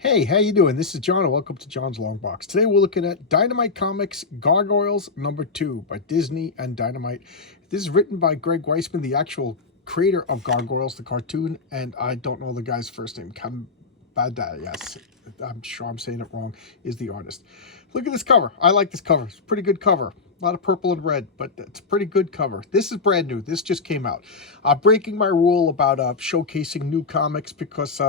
Hey, how you doing? This is John, and welcome to John's Long Box. Today we're looking at Dynamite Comics Gargoyles #2 by Disney and Dynamite. This is written by Greg Weisman, the actual creator of Gargoyles, the cartoon, and I don't know the guy's first name. Kambada, yes, I'm sure I'm saying it wrong, is the artist. Look at this cover. I like this cover. It's a pretty good cover. A lot of purple and red, but it's a pretty good cover. This is brand new. This just came out. Breaking my rule about showcasing new comics because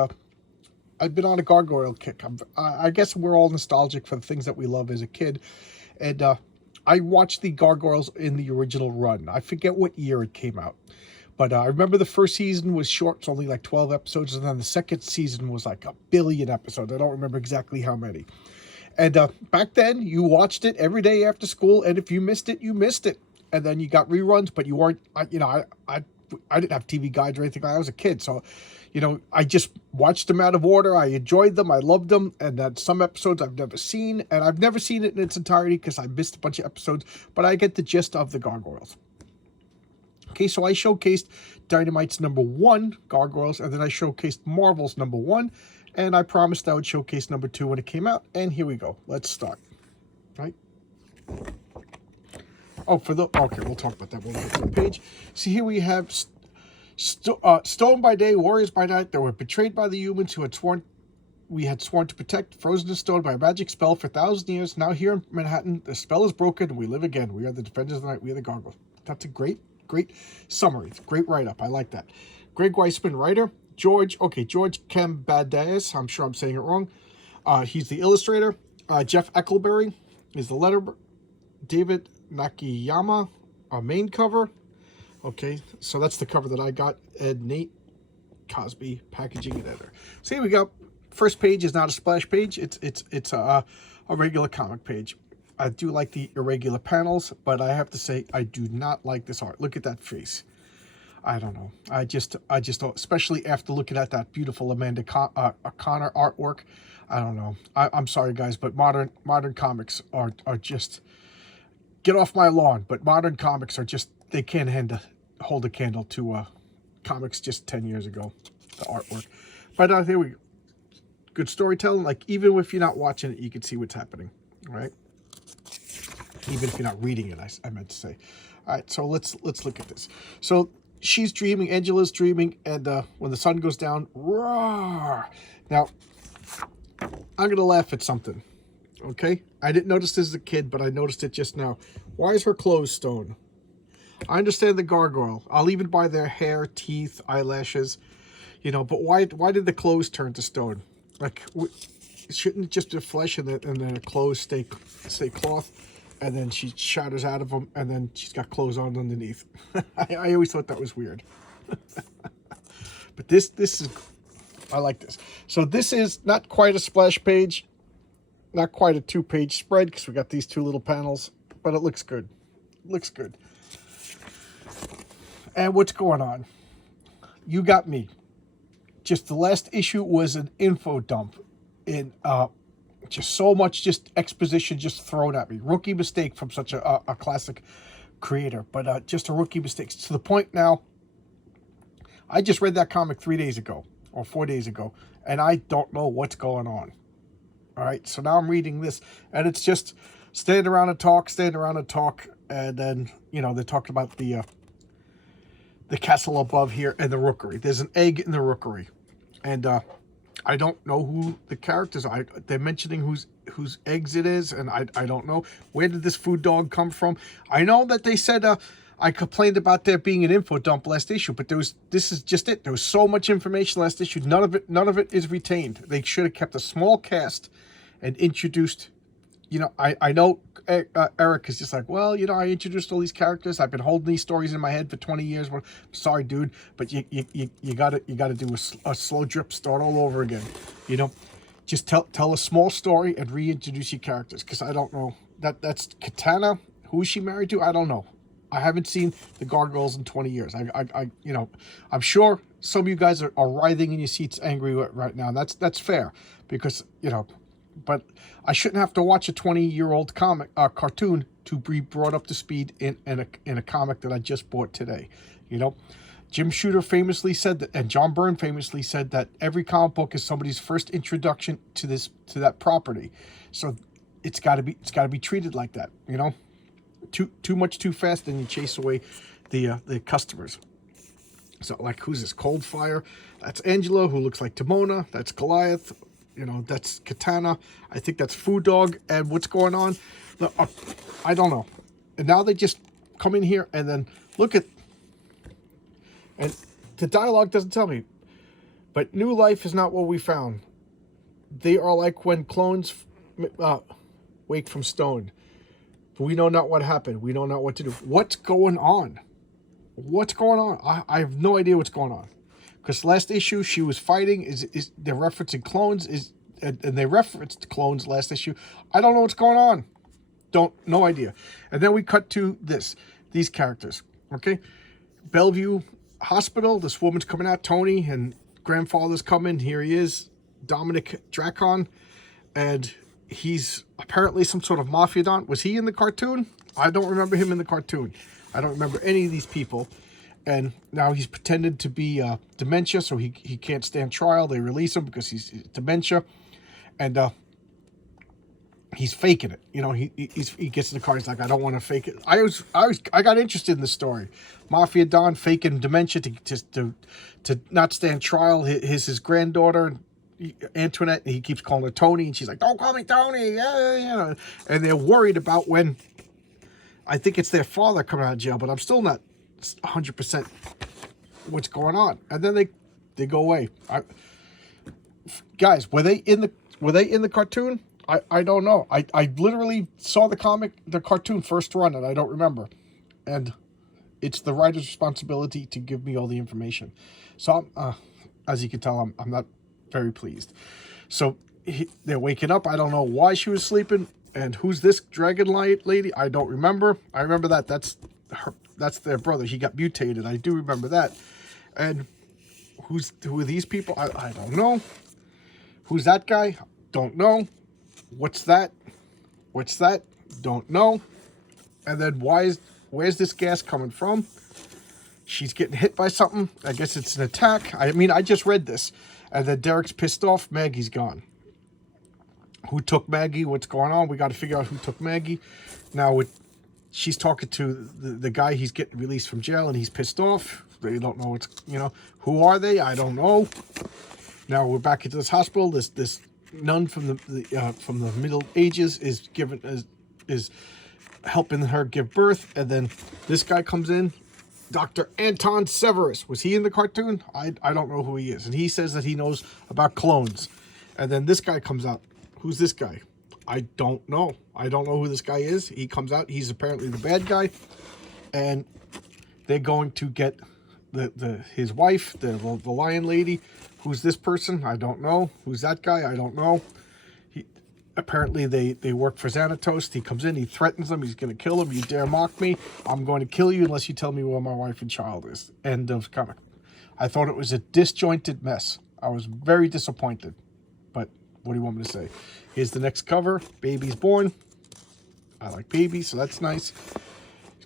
I've been on a Gargoyle kick. I guess we're all nostalgic for the things that we love as a kid. And I watched the Gargoyles in the original run. I forget what year it came out. But I remember the first season was short. It's only like 12 episodes. And then the second season was like 1,000,000,000 episodes. I don't remember exactly how many. And back then, you watched it every day after school. And if you missed it, you missed it. And then you got reruns, but you weren't, I didn't have TV guides or anything. I was a kid, so, I just watched them out of order. I enjoyed them. I loved them. And then some episodes I've never seen, and I've never seen it in its entirety because I missed a bunch of episodes, but I get the gist of the Gargoyles. Okay, so I showcased Dynamite's #1, Gargoyles, and then I showcased Marvel's #1, and I promised I would showcase #2 when it came out, and here we go. Let's start. Right? Oh, okay, we'll talk about that when we get to the page. See, here we have Stone by day, warriors by night. They were betrayed by the humans who we had sworn to protect, frozen in stone by a magic spell for 1,000 years. Now here in Manhattan, the spell is broken, and we live again. We are the defenders of the night. We are the Gargoyles. That's a great summary. It's a great write-up. I like that. Greg Weisman, writer. George Kambadais. I'm sure I'm saying it wrong. He's the illustrator. Jeff Eckelberry is the letterer. David Nakayama, our main cover. Okay, so that's the cover that I got. And Nate Cosby, packaging and editor. So here we go. First page is not a splash page. It's a regular comic page. I do like the irregular panels, but I have to say I do not like this art. Look at that face. I don't know. I just don't, especially after looking at that beautiful Amanda Connor artwork. I don't know. I'm sorry, guys, but modern comics are just, get off my lawn. But modern comics are just, they can't hold a candle to comics just 10 years ago, the artwork. But here we go. Good storytelling. Like, even if you're not watching it, you can see what's happening, right? Even if you're not reading it, I meant to say. All right, so let's look at this. So she's dreaming, Angela's dreaming, and when the sun goes down, roar. Now, I'm going to laugh at something, okay? I didn't notice this as a kid, but I noticed it just now. Why is her clothes stone? I understand the gargoyle. I'll even buy their hair, teeth, eyelashes, but why did the clothes turn to stone? Like, shouldn't it just be flesh and then the clothes stay cloth, and then she shatters out of them, and then she's got clothes on underneath? I always thought that was weird. But this is, I like this. So this is not quite a splash page, not quite a 2-page spread, because we got these two little panels, but it looks good. Looks good. And what's going on? You got me. Just the last issue was an info dump. In just so much just exposition just thrown at me. Rookie mistake from such a classic creator. But just a rookie mistake. To the point now, I just read that comic 3 days ago. Or 4 days ago. And I don't know what's going on. All right, so now I'm reading this. And it's just stand around and talk. And then, they're talking about the castle above here and the rookery. There's an egg in the rookery. And I don't know who the characters are. They're mentioning whose eggs it is, and I don't know. Where did this food dog come from? I know that they said I complained about there being an info dump last issue, but this is just it. There was so much information last issue. None of it is retained. They should have kept a small cast and introduced. I know Eric is just like, well, I introduced all these characters. I've been holding these stories in my head for 20 years. Well, sorry, dude, but you gotta do a slow drip, start all over again. Just tell a small story and reintroduce your characters, because I don't know. That's Katana. Who is she married to? I don't know. I haven't seen the Gargoyles in 20 years. I'm sure some of you guys are writhing in your seats angry right now. That's fair, because but I shouldn't have to watch a 20-year-old cartoon to be brought up to speed in a comic that I just bought today. Jim Shooter famously said that, and John Byrne famously said that every comic book is somebody's first introduction to that property. So it's got to be treated like that, you know. Too much too fast, and you chase away the customers. So, like, who's this? Coldfire. That's Angela, who looks like Timona. That's Goliath. You know, that's Katana. I think that's Food Dog. And what's going on? I don't know. And now they just come in here and then look at... And the dialogue doesn't tell me. But new life is not what we found. They are like when clones wake from stone. We know not what happened. We know not what to do. What's going on? What's going on? I have no idea what's going on. Because last issue she was fighting. Is they're referencing clones? And they referenced clones last issue. I don't know what's going on. No idea. And then we cut to these characters. Okay, Bellevue Hospital. This woman's coming out. Tony and grandfather's coming. Here he is, Dominic Dracon, and he's apparently some sort of mafia don. Was he in the cartoon? I don't remember him in the cartoon. I don't remember any of these people. And now he's pretended to be dementia, so he can't stand trial. They release him because he's dementia. And he's faking it. You know, he gets in the car. He's like, I don't want to fake it. I got interested in this story. Mafia don faking dementia to not stand trial. His granddaughter, Antoinette, he keeps calling her Tony, and she's like, don't call me Tony. Yeah, you know. And they're worried about when, I think it's their father coming out of jail, but I'm still not 100% what's going on. And then they go away. Guys, were they in the cartoon? I don't know. I literally saw the cartoon first run, and I don't remember. And it's the writer's responsibility to give me all the information. So as you can tell, I'm not very pleased. So they're waking up. I don't know why she was sleeping. And who's this Dragonlight lady? I don't remember. I remember that. That's their brother. He got mutated. I do remember that. And who are these people? I don't know. Who's that guy? Don't know. What's that? What's that? Don't know. And then where's this gas coming from? She's getting hit by something. I guess it's an attack. I mean, I just read this. And then Derek's pissed off. Maggie's gone. Who took Maggie? What's going on? We got to figure out who took Maggie. Now, she's talking to the guy. He's getting released from jail, and he's pissed off. They don't know what's, who are they? I don't know. Now we're back into this hospital. This nun from the Middle Ages is helping her give birth, and then this guy comes in. Dr. Anton Severus. Was he in the cartoon? I don't know who he is. And he says that he knows about clones. And then this guy comes out. Who's this guy? I don't know. I don't know who this guy is. He comes out. He's apparently the bad guy. And they're going to get his wife, the lion lady. Who's this person? I don't know. Who's that guy? I don't know. Apparently they work for Xanatos. He comes in, he threatens them, he's going to kill him. You dare mock me, I'm going to kill you unless you tell me where my wife and child is. End of comic. I thought it was a disjointed mess. I was very disappointed. But what do you want me to say? Here's the next cover. Baby's born. I like babies, so that's nice.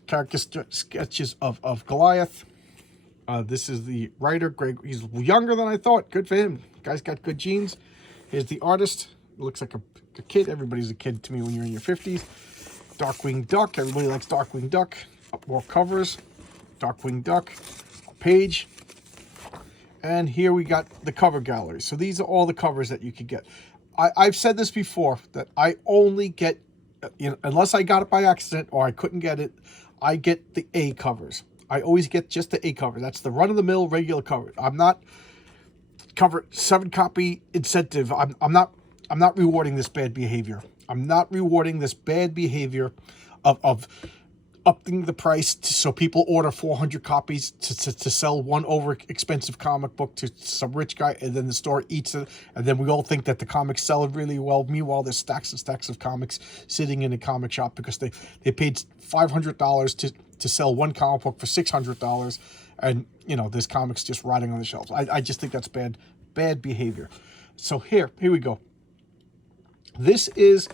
Character sketches of Goliath. This is the writer, Greg. He's younger than I thought. Good for him. Guy's got good genes. Here's the artist. Looks like a kid. Everybody's a kid to me when you're in your 50s. Darkwing Duck. Everybody likes Darkwing Duck. More covers. Darkwing Duck. Page. And here we got the cover gallery. So these are all the covers that you could get. I've said this before, that I only get, unless I got it by accident or I couldn't get it, I get the A covers. I always get just the A cover. That's the run-of-the-mill regular cover. I'm not cover 7-copy incentive. I'm not rewarding this bad behavior. I'm not rewarding this bad behavior of upping the price so people order 400 copies to sell one over expensive comic book to some rich guy, and then the store eats it, and then we all think that the comics sell really well. Meanwhile, there's stacks and stacks of comics sitting in a comic shop because they paid $500 to sell one comic book for $600, and there's comics just rotting on the shelves. I just think that's bad behavior. So here we go. This is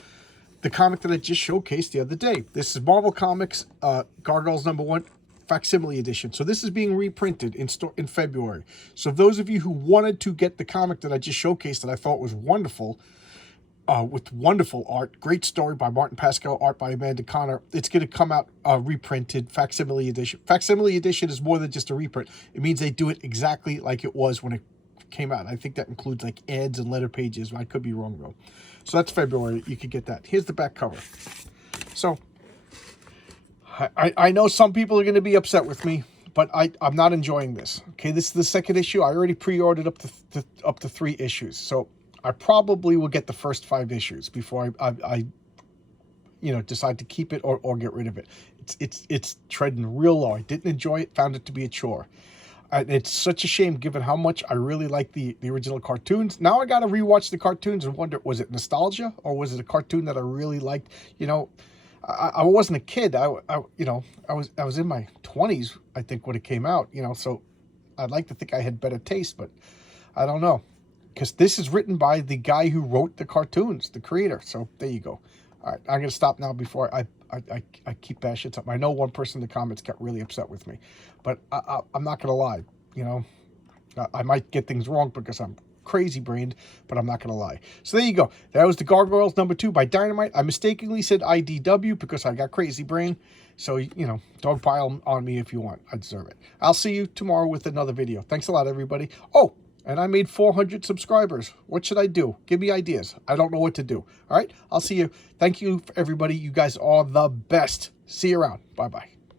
the comic that I just showcased the other day. This is Marvel Comics, Gargoyles #1, facsimile edition. So this is being reprinted in February. So those of you who wanted to get the comic that I just showcased that I thought was wonderful, with wonderful art, great story by Martin Pascal, art by Amanda Connor. It's going to come out reprinted, facsimile edition. Facsimile edition is more than just a reprint. It means they do it exactly like it was when it came out. I think that includes like ads and letter pages. I could be wrong though. So that's February. You could get that. Here's the back cover. So I know some people are going to be upset with me, but I'm not enjoying this. Okay, this is the second issue. I already pre-ordered up to 3 issues. So I probably will get the first 5 issues before I decide to keep it or get rid of it. It's treading real low. I didn't enjoy it, found it to be a chore. And it's such a shame given how much I really like the original cartoons. Now I got to rewatch the cartoons and wonder, was it nostalgia or was it a cartoon that I really liked? I wasn't a kid. I was in my 20s, I think, when it came out, so I'd like to think I had better taste, but I don't know. Because this is written by the guy who wrote the cartoons, the creator. So there you go. All right, I'm going to stop now before I keep bashing something. I know one person in the comments got really upset with me, but I'm not going to lie. I might get things wrong because I'm crazy brained, but I'm not going to lie. So there you go. That was the Gargoyles #2 by Dynamite. I mistakenly said IDW because I got crazy brain. So, dogpile on me if you want. I deserve it. I'll see you tomorrow with another video. Thanks a lot, everybody. Oh, and I made 400 subscribers. What should I do? Give me ideas. I don't know what to do. All right, I'll see you. Thank you, everybody. You guys are the best. See you around. Bye-bye.